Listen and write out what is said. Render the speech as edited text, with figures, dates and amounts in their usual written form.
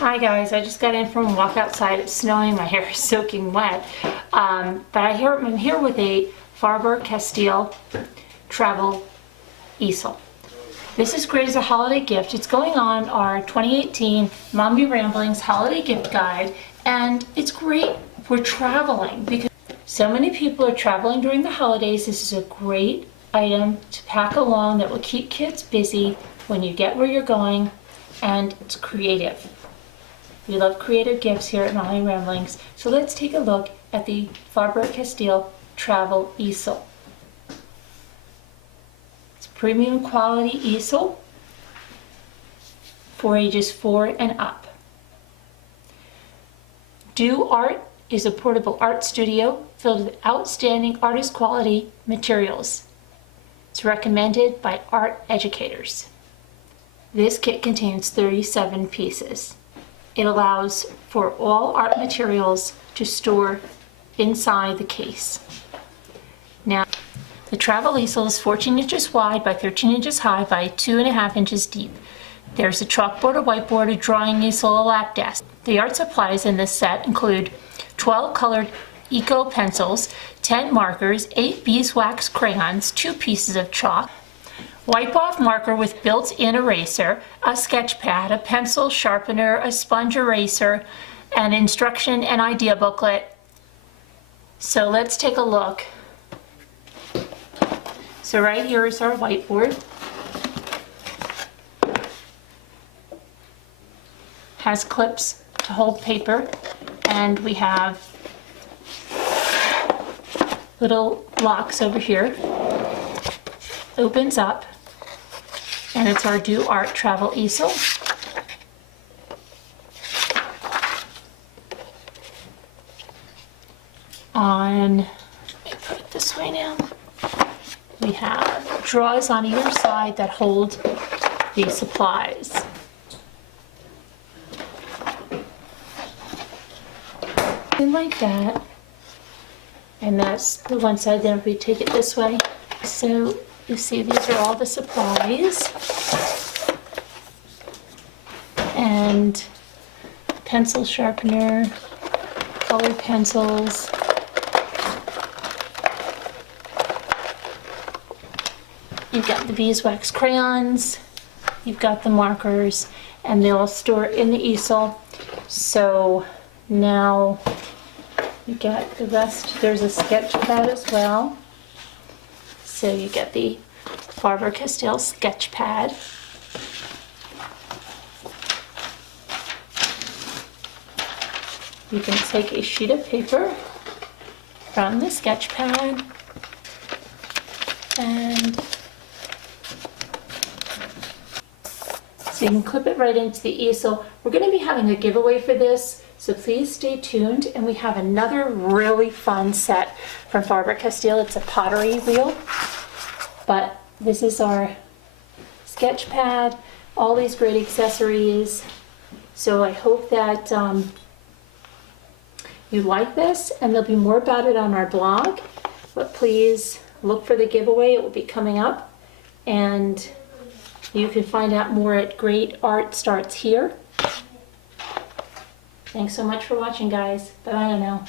Hi guys, I just got in from a walk outside. It's snowing, my hair is soaking wet. But I'm here with a Faber Castell travel easel. This is great as a holiday gift. It's going on our 2018 Mommy Ramblings Holiday Gift Guide, and it's great for traveling because so many people are traveling during the holidays. This is a great item to pack along that will keep kids busy when you get where you're going, and it's creative. We love creative gifts here at Mommy Ramblings. So let's take a look at the Faber Castell Travel Easel. It's a premium quality easel for ages 4 and up. Do Art is a portable art studio filled with outstanding artist quality materials. It's recommended by art educators. This kit contains 37 pieces. It allows for all art materials to store inside the case. Now, the travel easel is 14 inches wide by 13 inches high by 2.5 inches deep. There's a chalkboard, a whiteboard, a drawing easel, a lap desk. The art supplies in this set include 12 colored Eco pencils, 10 markers, 8 beeswax crayons, 2 pieces of chalk, wipe-off marker with built-in eraser, a sketch pad, a pencil sharpener, a sponge eraser, an instruction and idea booklet. So let's take a look. So right here is our whiteboard. Has clips to hold paper, and we have little locks over here. Opens up, and it's our Do Art Travel Easel. Let me put it this way now. We have drawers on either side that hold the supplies. And like that. And that's the one side. Then if we take it this way, so you see these are all the supplies, and pencil sharpener, colored pencils, you've got the beeswax crayons, you've got the markers, and they all store in the easel. So now you get the rest. There's a sketch pad as well. So you get the Faber Castell sketch pad. You can take a sheet of paper from the sketch pad and so you can clip it right into the easel. We're going to be having a giveaway for this, so please stay tuned. And we have another really fun set from Faber Castell. It's a pottery wheel. But this is our sketch pad, all these great accessories. So I hope that you like this, and there'll be more about it on our blog. But please look for the giveaway. It will be coming up. And you can find out more at Great Art Starts Here. Thanks so much for watching, guys. Bye-bye now.